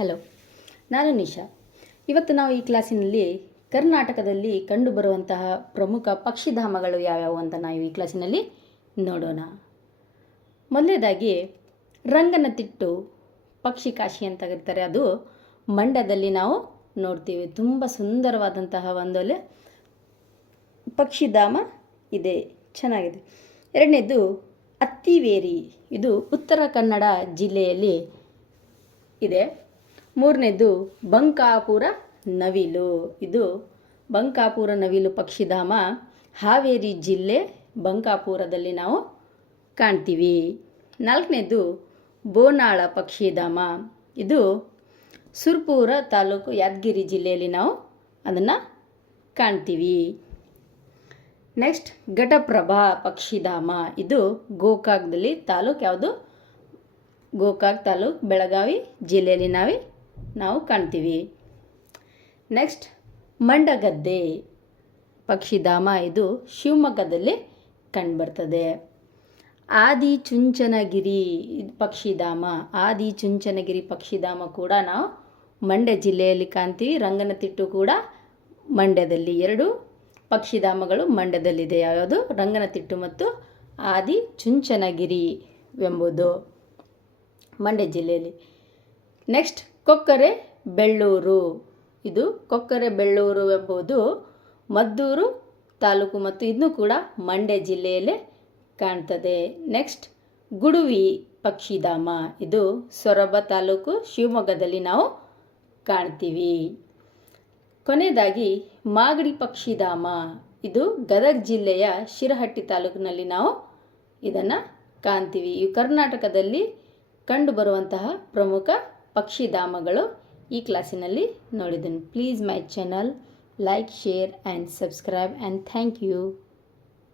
Hello, ನಾನು ನಿಶಾ. ಇವತ್ತು ನಾವು ಈ ಕ್ಲಾಸಿನಲ್ಲಿ ಕರ್ನಾಟಕದಲ್ಲಿ ಕಂಡುಬರುವಂತಹ ಪ್ರಮುಖ ಪಕ್ಷಿಧಾಮಗಳು ಯಾವ್ಯಾವು ಅಂತ ನಾವು ಈ ಕ್ಲಾಸಿನಲ್ಲಿ ನೋಡೋಣ. ಮೊದಲನೇದಾಗಿ ರಂಗನತಿಟ್ಟು ಪಕ್ಷಿ ಕಾಶಿ ಅಂತ ಕರೀತಾರೆ. ಅದು ಮಂಡ್ಯದಲ್ಲಿ ನಾವು ನೋಡ್ತೀವಿ. ತುಂಬ ಸುಂದರವಾದಂತಹ ಒಂದಲ್ಲಿ ಪಕ್ಷಿಧಾಮ ಇದೆ. ಚೆನ್ನಾಗಿದೆ. ಎರಡನೇದು ಅತ್ತಿವೇರಿ. ಇದು ಉತ್ತರ ಕನ್ನಡ ಜಿಲ್ಲೆಯಲ್ಲಿ ಇದೆ. ಮೂರನೇದು ಬಂಕಾಪುರ ನವಿಲು. ಇದು ಬಂಕಾಪುರ ನವಿಲು ಪಕ್ಷಿಧಾಮ ಹಾವೇರಿ ಜಿಲ್ಲೆ ಬಂಕಾಪುರದಲ್ಲಿ ನಾವು ಕಾಣ್ತೀವಿ. ನಾಲ್ಕನೇದು ಬೋನಾಳ ಪಕ್ಷಿಧಾಮ. ಇದು ಸುರ್ಪುರ ತಾಲೂಕು ಯಾದಗಿರಿ ಜಿಲ್ಲೆಯಲ್ಲಿ ನಾವು ಅದನ್ನು ಕಾಣ್ತೀವಿ. ನೆಕ್ಸ್ಟ್ ಘಟಪ್ರಭಾ ಪಕ್ಷಿಧಾಮ. ಇದು ಗೋಕಾಕ್ದಲ್ಲಿ ತಾಲೂಕು ಯಾವುದು? ಗೋಕಾಕ್ ತಾಲೂಕು ಬೆಳಗಾವಿ ಜಿಲ್ಲೆಯಲ್ಲಿ ನಾವೇ ನಾವು ಕಾಣ್ತೀವಿ. ನೆಕ್ಸ್ಟ್ ಮಂಡಗದ್ದೆ. ಪಕ್ಷಿಧಾಮ ಇದು ಶಿವಮೊಗ್ಗದಲ್ಲಿ ಕಂಡುಬರ್ತದೆ. ಆದಿ ಚುಂಚನಗಿರಿ ಪಕ್ಷಿಧಾಮ ಆದಿ ಚುಂಚನಗಿರಿ ಪಕ್ಷಿಧಾಮ ಕೂಡ ನಾವು ಮಂಡ್ಯ ಜಿಲ್ಲೆಯಲ್ಲಿ ಕಾಣ್ತೀವಿ. ರಂಗನತಿಟ್ಟು ಕೂಡ ಮಂಡ್ಯದಲ್ಲಿ ಎರಡು ಪಕ್ಷಿಧಾಮಗಳು ಮಂಡ್ಯದಲ್ಲಿದೆ. ಯಾವುದು? ರಂಗನತಿಟ್ಟು ಮತ್ತು ಆದಿ ಚುಂಚನಗಿರಿ ಎಂಬುದು ಮಂಡ್ಯ ಜಿಲ್ಲೆಯಲ್ಲಿ. ನೆಕ್ಸ್ಟ್ ಕೊಕ್ಕರೆ ಬೆಳ್ಳೂರು. ಇದು ಕೊಕ್ಕರೆ ಬೆಳ್ಳೂರು ಎಂಬುದು ಮದ್ದೂರು ತಾಲೂಕು ಮತ್ತು ಇದನ್ನು ಕೂಡ ಮಂಡ್ಯ ಜಿಲ್ಲೆಯಲ್ಲೇ ಕಾಣ್ತದೆ. ನೆಕ್ಸ್ಟ್, ಗುಡುವಿ ಪಕ್ಷಿಧಾಮ. ಇದು ಸೊರಬ ತಾಲೂಕು ಶಿವಮೊಗ್ಗದಲ್ಲಿ ನಾವು ಕಾಣ್ತೀವಿ. ಕೊನೆಯದಾಗಿ, ಮಾಗಡಿ ಪಕ್ಷಿಧಾಮ. ಇದು ಗದಗ ಜಿಲ್ಲೆಯ ಶಿರಹಟ್ಟಿ ತಾಲೂಕಿನಲ್ಲಿ ನಾವು ಇದನ್ನು ಕಾಣ್ತೀವಿ. ಇವು ಕರ್ನಾಟಕದಲ್ಲಿ ಕಂಡುಬರುವಂತಹ ಪ್ರಮುಖ ಪಕ್ಷಿಧಾಮಗಳು ಈ ಕ್ಲಾಸಿನಲ್ಲಿ ನೋಡಿದ್ದೀನಿ. Please my channel like share and subscribe and thank you